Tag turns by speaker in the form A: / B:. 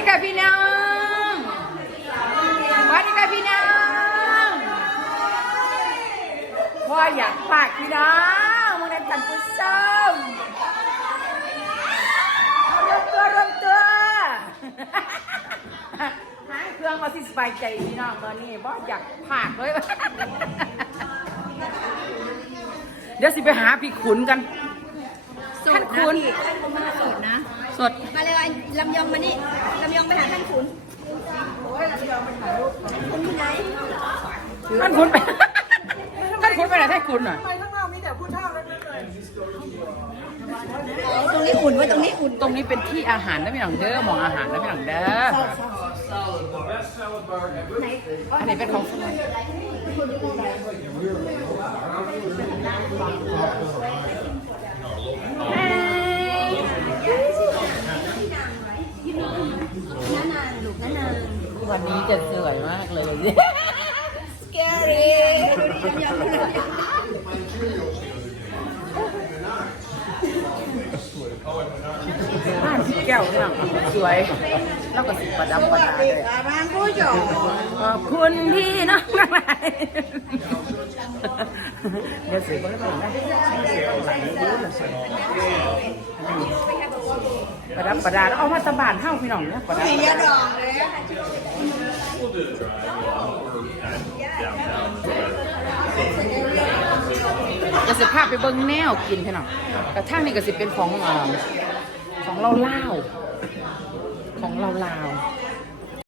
A: ดีค่ะพี่น้องสวัสดีค่ะพี่น้องพ่ออยากฝากพี่น้องมื่อนั้นกันผู้ชมเอารวมตัวรวมตัวหางเครื่องมาสิสบายใจพี่น้องเมื่อนี้บ่อยากฝากเลยเดี๋ยวสิไปหาพี่ขุนกันท่านขุน
B: ท่านขุนมาสดนะ
A: สด
B: มาเลยลำยองมานี่ลำยองไปหาท่านขุนคุณที่ไหน
A: ท่านขุนไปท่านขุนไปไหนท่านขุนอะ
B: ตรงนี้อุ่นไว้ตรงนี้อุ่น
A: ตรงนี้เป็นที่อาหารนะพี่หนังเด้อมองอาหารนะพี่หนังเด้ออันนี้เป็นของ ฝรั่งวันนี้จะสวยมากเลยบ้านพี่แก้วเนี่ยสวย แล้วก็สิประดับประดาด้วย
B: บ้านผู้หญิง
A: ขอบคุณพี่น้องทั้งหลายเดี๋ยวสิบ่ได้บอกนะ ประดับประดาเอามาตะบานเท่าพี่น้องเนี่ยประดับประดาจะสิภาพไปเบิ้งแนวกินพี่น้องกระทั่งนี่ก็สิเป็นของอ่าของเราเล่าของเราลาวๆ